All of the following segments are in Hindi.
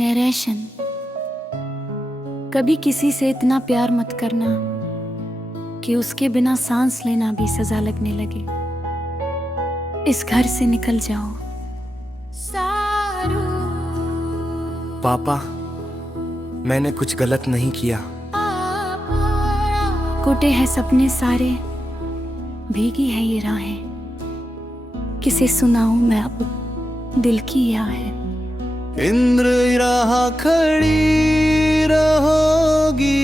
नरेशन, कभी किसी से इतना प्यार मत करना कि उसके बिना सांस लेना भी सजा लगने लगे। इस घर से निकल जाओ। पापा, मैंने कुछ गलत नहीं किया। कोटे हैं सपने सारे, भीगी है ये राहें, किसे सुनाऊं मैं अब दिल की आहें। इंद्र राह खड़ी रहोगी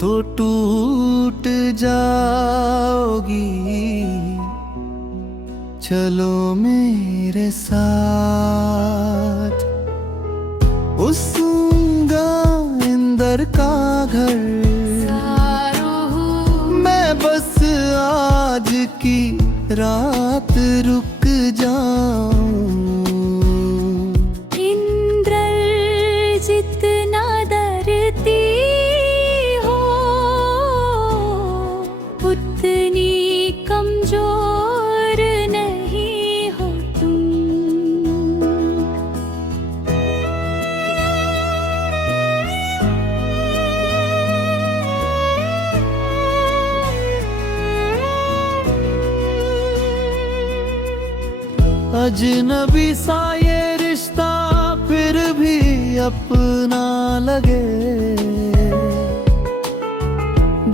तो टूट जाओगी, चलो मेरे साथ। उसूंगा इंद्र का घर, मैं बस आज की रात रुक जाऊं। जितना डरती हो उतनी कमजोर नहीं हो तुम। अजनबी सा ये रिश्ता फिर भी अपना लगे,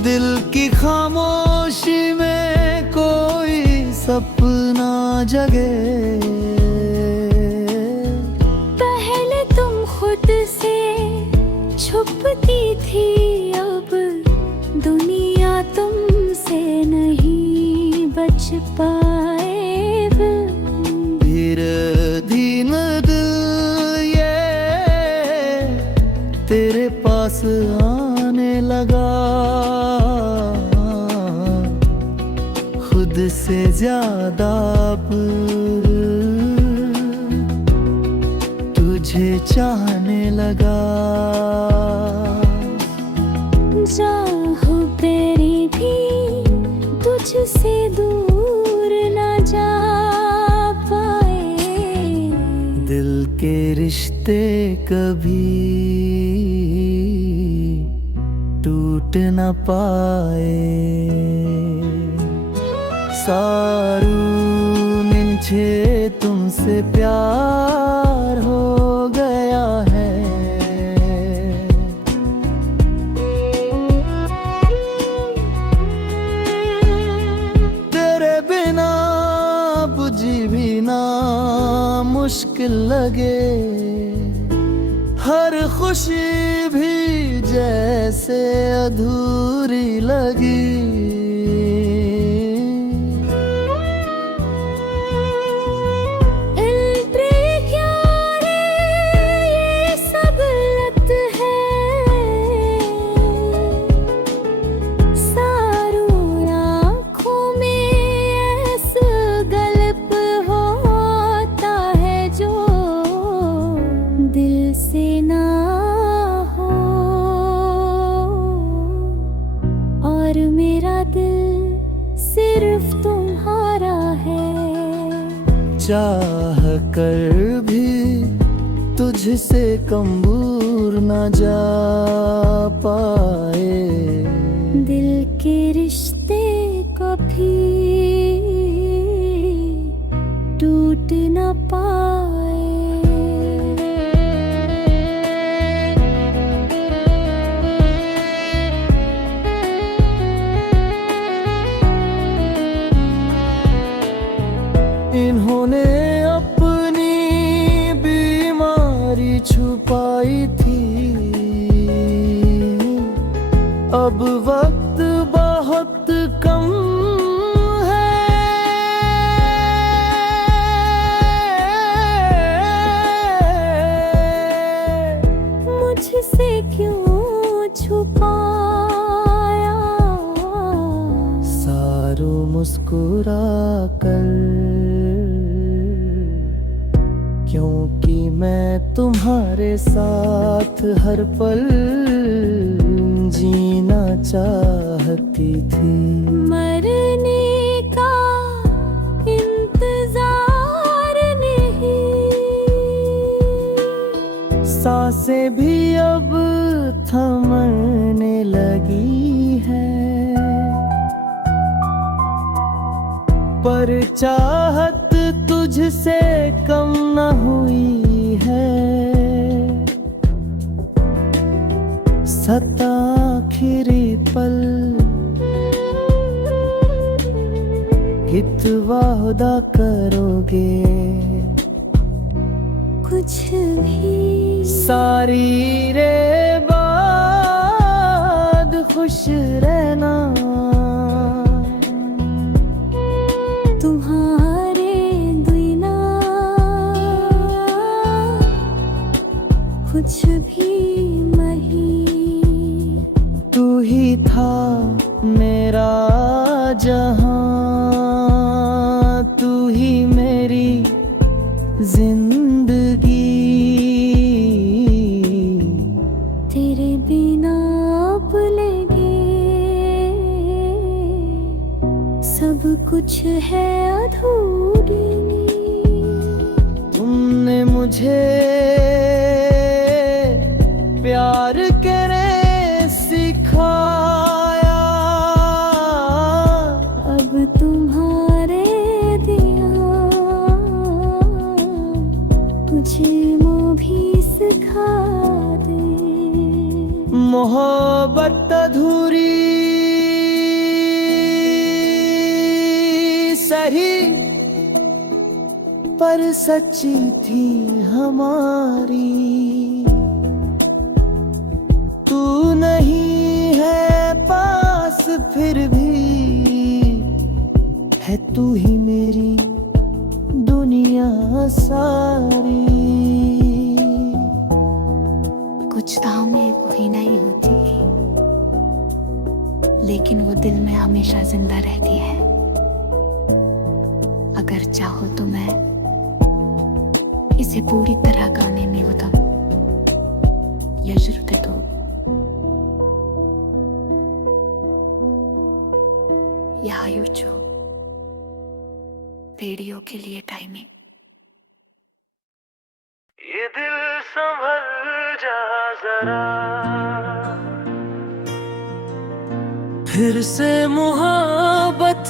दिल की खामोशी में कोई सपना जगे। पहले तुम खुद से छुपती थी, अब दुनिया तुमसे नहीं बच पाए। धीन दिल ये तेरे पास आने लगा, खुद से ज्यादा अब तुझे चाहने लगा। चाहो तेरी भी तुझसे दूर ना जा पाए, दिल के रिश्ते कभी टूट न पाए। सारू मुझे तुमसे प्यार हो गया है, तेरे बिना बुझी भी ना मुश्किल लगे, हर खुशी भी जैसे अधूरी लगी। मेरा दिल सिर्फ तुम्हारा है, चाह कर भी तुझसे कम दूर न जा पाए, दिल के रिश्ते कभी टूट न पाए। इन्होंने अपनी बीमारी छुपाई थी, अब वक्त बहुत कम है, मुझसे क्यों छुपाया। सारू मुस्कुरा कर, क्योंकि मैं तुम्हारे साथ हर पल जीना चाहती थी। मरने का इंतजार नहीं, सांसें भी अब थमने लगी है, पर चाहत तुझसे कम न हुई है। सता आखिरी पल कित वादा करोगे, कुछ भी सारी रे बाद खुश रहना। तुम्हारे बिना कुछ भी नहीं, तू ही था मेरा जहां, तू ही मेरी जिंदगी। तेरे बिना अब लगे सब कुछ है अधूरी। तुमने मुझे प्यार करने सिखाया, अब तुम्हारे दिया मुझे वो भी सिखा दे। मोहब्बत अधूरी सही पर सच्ची थी हमारी। तू नहीं है पास फिर भी है तू ही मेरी दुनिया सारी। कुछ दामें कोई नहीं होती, लेकिन वो दिल में हमेशा जिंदा रहती है। अगर चाहो तो मैं इसे पूरी तरह गाने में बताऊं या जरूरत तो या यूचो रेडियो के लिए टाइमिंग। ये दिल संभल जा जरा, फिर से मोहब्बत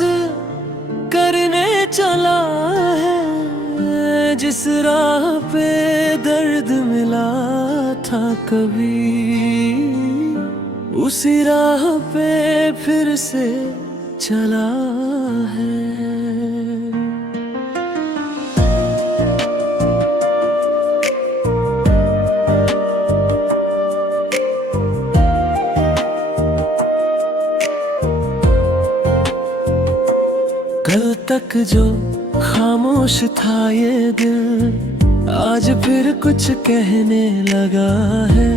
करने चला है। जिस राह पे दर्द मिला था कभी, उसी राह पे फिर से चला है। कल तक जो खामोश था ये दिल, आज फिर कुछ कहने लगा है।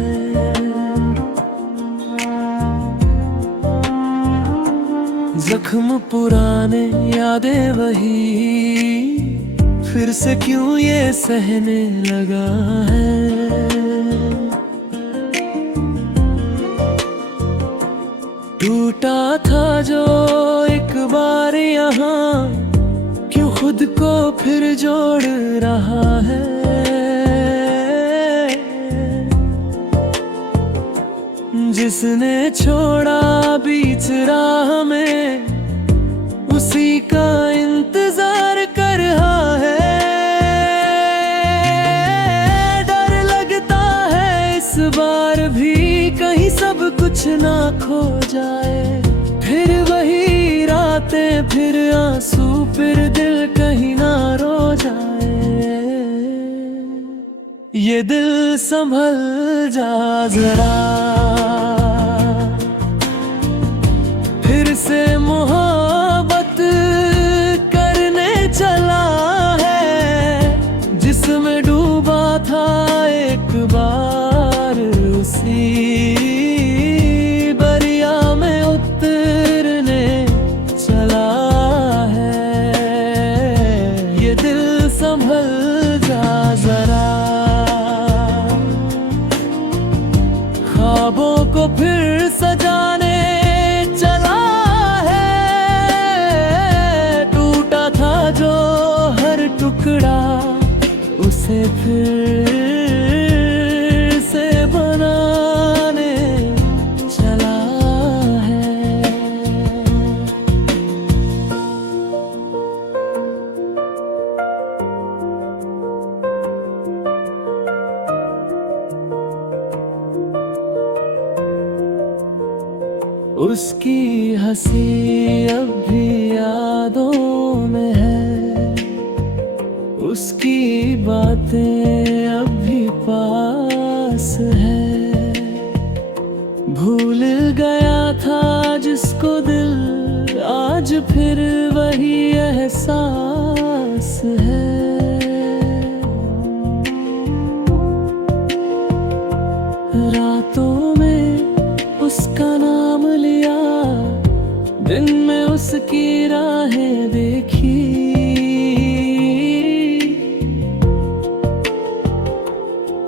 जख्म पुराने यादें वही, फिर से क्यों ये सहने लगा है। टूटा था जो एक बार यहाँ, क्यों खुद को फिर जोड़ रहा है। जिसने छोड़ा बीच राह में, उसी का इंतजार कर रहा है। डर लगता है इस बार भी कहीं सब कुछ ना खो जाए। फिर वही रातें, फिर आंसू, फिर दिल कहीं ना रो जाए। ये दिल संभल जा जरा, फिर से मोहब्बत करने चला है। जिसमें डूबा था एक बार, उसी दरिया में उतरने चला है। ये दिल संभल जा जरा, ख्वाबों को फिर सजाने चला है। टूटा था जो हर टुकड़ा, उसे फिर से उसकी हंसी अब भी यादों में है, उसकी बातें अब भी पास है। भूल गया था जिसको दिल, आज फिर वही एहसास है। रातों में उसका नाम लिया, दिन में उसकी राहें देखी।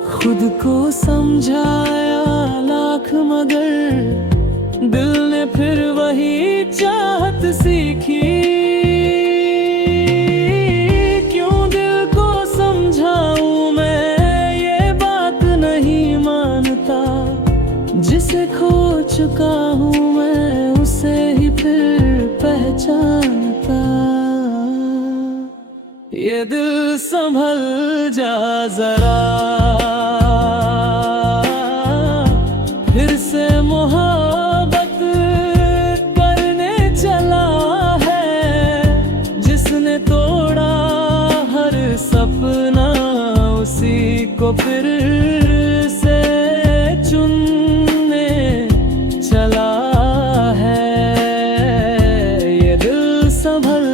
खुद को समझाया लाख मगर दिल ने फिर वही चाहत सीखी। क्यों दिल को समझाऊं मैं, ये बात नहीं मानता। जिसे खो चुका हूँ मैं, उसे ही फिर पहचानता। ये दिल संभल जा जरा, फिर से मोहब्बत करने चला है। जिसने तोड़ा हर सपना, उसी को फिर से चुनने चला है। ये दिल संभल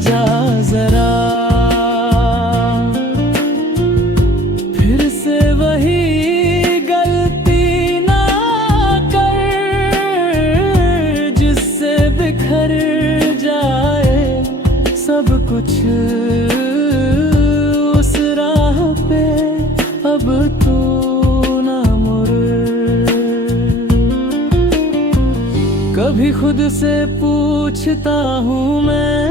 जा जरा, फिर से वही गलती ना कर, जिससे बिखर जाए सब कुछ उस राह पे। अब तू ना मुड़। कभी खुद से पूछता हूँ मैं,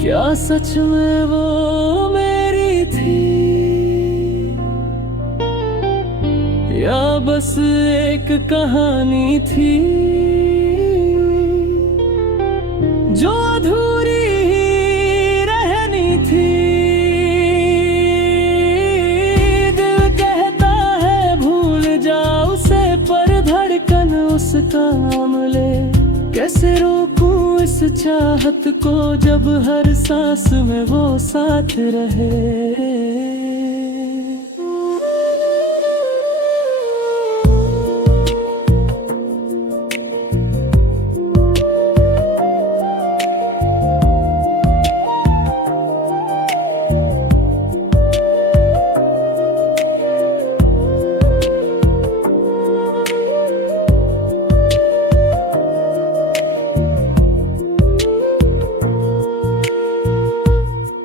क्या सच में वो मेरी थी, या बस एक कहानी थी जो अधूरी ही रहनी थी। दिल कहता है भूल जा उसे, पर धड़कन उसका नाम ले। कैसे रोकूं इस चाहत को, जब हर सांस में वो साथ रहे।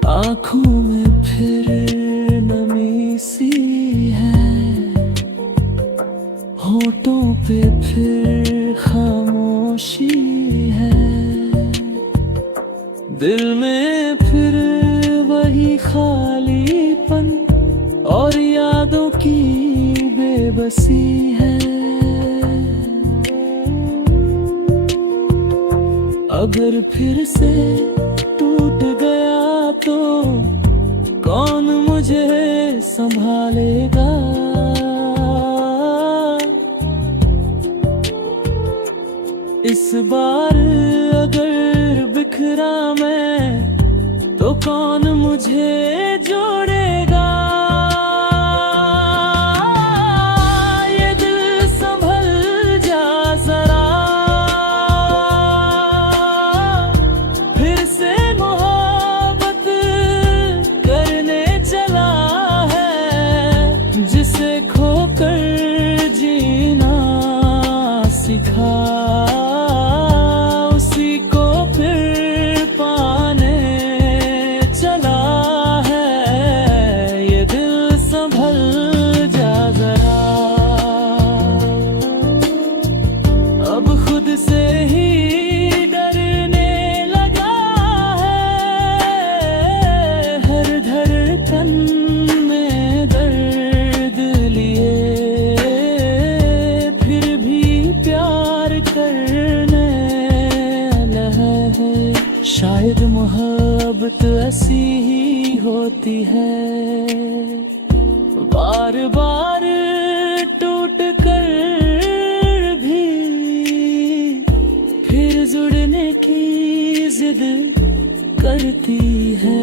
आँखों में फिर नमी सी है, होठों पे फिर खामोशी है। दिल में फिर वही खालीपन और यादों की बेबसी है। अगर फिर से टूट गया तो कौन मुझे संभालेगा। इस बार अगर बिखरा मैं, तो कौन मुझे जोड़ेगा। ये दिल संभल जा जरा, फिर से जिसे खोकर जीना सिखा, उसी को फिर पाने चला है। ये दिल संभल जा जरा, अब खुद से ही डरने लगा है। हर धड़कन में दर्द लिए, फिर भी प्यार करने लगा है। शायद मोहब्बत ऐसी ही होती है, बार बार टूट कर जिद करती है।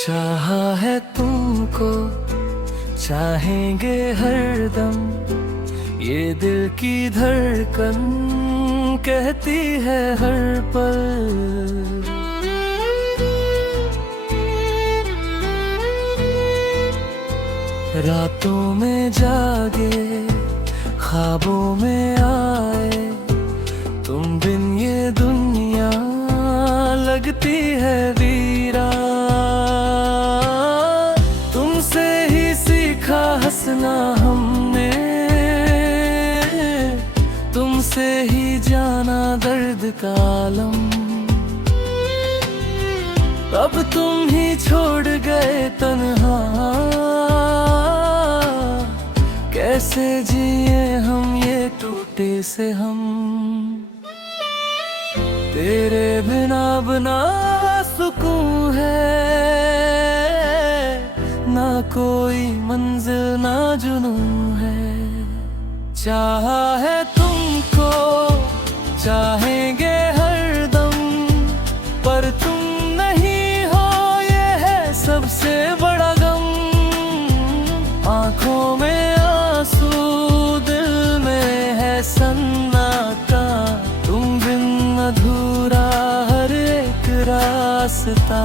चाहा है तुमको, चाहेंगे हरदम, ये दिल की धड़कन कहती है हर पल। रातों में जागे, ख्वाबों में आए, तुम बिन ये दुनिया लगती है वीरान। तुमसे ही सीखा हंसना हमने, तुमसे ही जाना दर्द का आलम। अब तुम ही छोड़ गए तन्हा, कैसे जिए हम ये टूटे से हम। तेरे बिना बना सुकून है, ना कोई मंजिल ना जुनून है। चाहा है तुमको, चाहेंगे हरदम, पर तुम नहीं हो ये है सबसे बड़ा गम। आंखों में आंसू, दिल में है सन्नाटा, तुम बिन अधूरा हर एक रास्ता।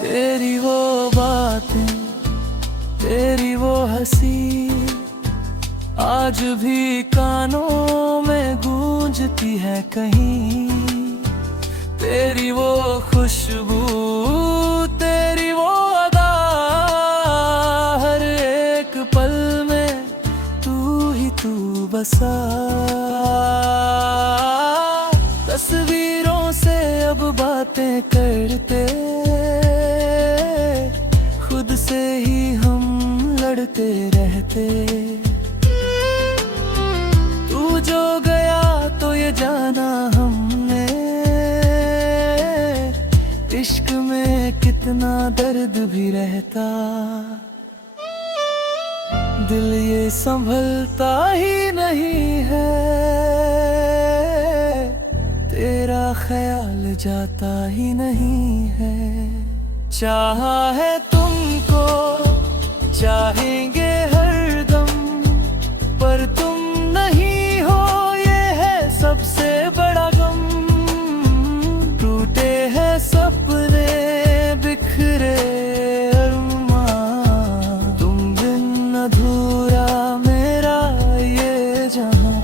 तेरी वो बातें, तेरी वो हंसी, आज भी कानों में गूंजती है कहीं। तेरी वो खुशबू, तेरी वो अदा, हर एक पल में तू ही तू बसा। तस्वीरों से अब बातें करते, खुद से ही हम लड़ते रहते। तू जो गया तो ये जाना हमने, इश्क में कितना दर्द भी रहता। दिल ये संभलता ही नहीं है, तेरा ख्याल जाता ही नहीं है। चाहा है तुमको, चाहेंगे हरदम, पर तुम नहीं हो ये है सबसे बड़ा गम। टूटे हैं सपने, बिखरे अरमां, तुम बिन अधूरा मेरा ये जहां।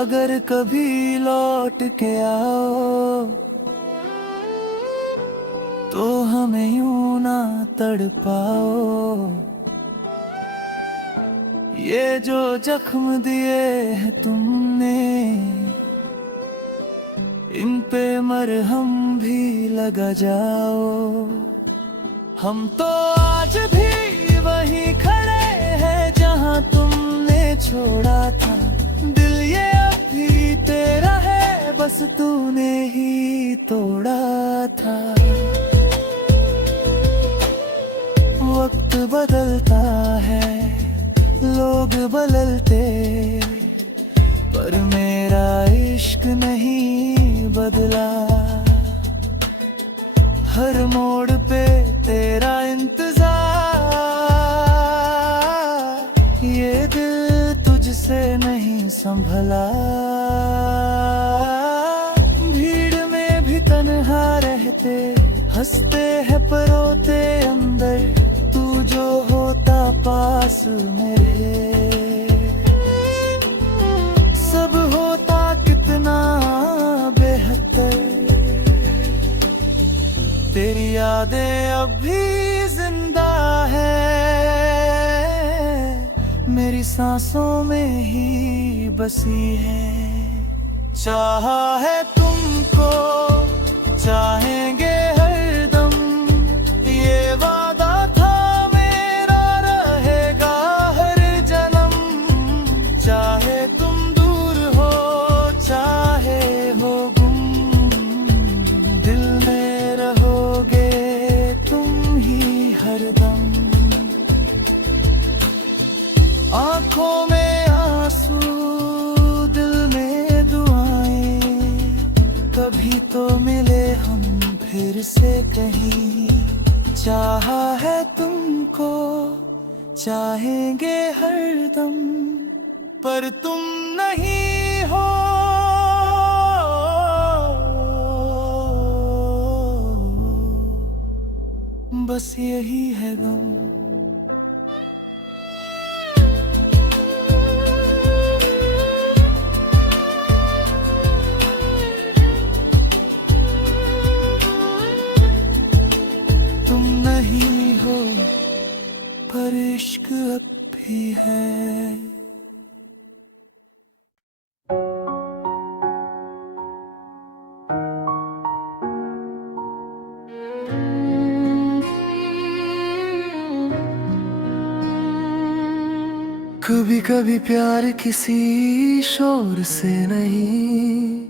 अगर कभी लौट के आओ, तो हमें यूं ना तड़पाओ। ये जो जख्म दिए हैं तुमने, इन पे मरहम भी लगा जाओ। हम तो आज भी वहीं खड़े हैं जहां तुमने छोड़ा था। दिल ये अभी तेरा है, बस तूने ही तोड़ा था। वक्त बदलता है, लोग बदलते, पर मेरा इश्क नहीं बदला। हर मोड़ पे तेरा इंतजार, ये दिल तुझसे नहीं संभला। भीड़ में भी तन्हा रहते, हंसते हैं पर रोते अंदर। तू जो होता पास मेरे, ही बसी है। चाहा है तुमको, चाहेंगे हरदम, ये वादा था मेरा रहेगा हर जन्म। चाहे तुम दूर हो, चाहे हो गुम, दिल में रहोगे तुम ही हरदम। आंखों में आंसू, दिल में दुआएं, कभी तो मिले हम फिर से कहीं। चाहा है तुमको, चाहेंगे हरदम, पर तुम नहीं हो। बस यही है गम। तुम नहीं हो, पर इश्क अब भी है। कभी कभी प्यार किसी शोर से नहीं,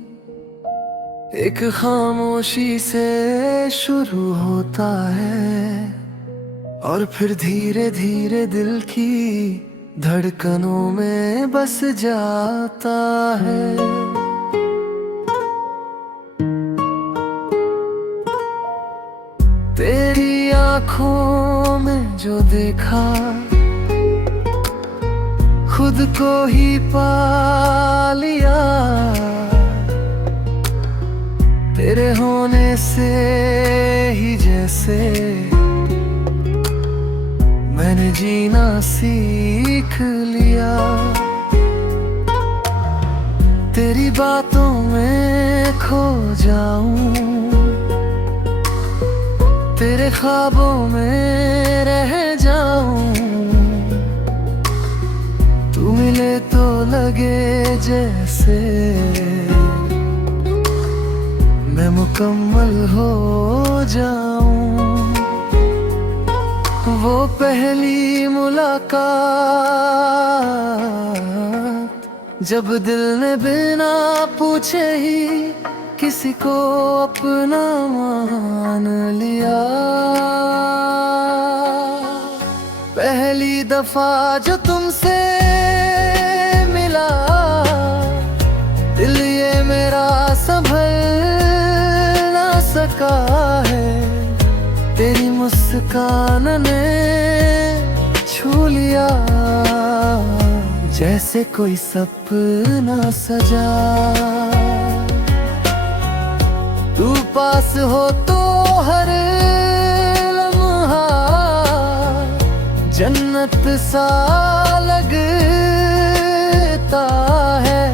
एक खामोशी से शुरू होता है, और फिर धीरे धीरे दिल की धड़कनों में बस जाता है। तेरी आंखों में जो देखा, खुद को ही पा लिया। तेरे होने से ही जैसे मैंने जीना सीख लिया। तेरी बातों में खो जाऊं, तेरे ख्वाबों में रह जाऊं। तू मिले तो लगे जैसे मैं मुकम्मल हो जाऊं। वो पहली मुलाकात, जब दिल ने बिना पूछे ही किसी को अपना मान लिया। पहली दफा जो तुमसे मिला, दिल ये मेरा संभल ना सका है। तेरी मुस्कान ने छू लिया, जैसे कोई सपना सजा। तू पास हो तो हर लम्हा जन्नत सा लगता है।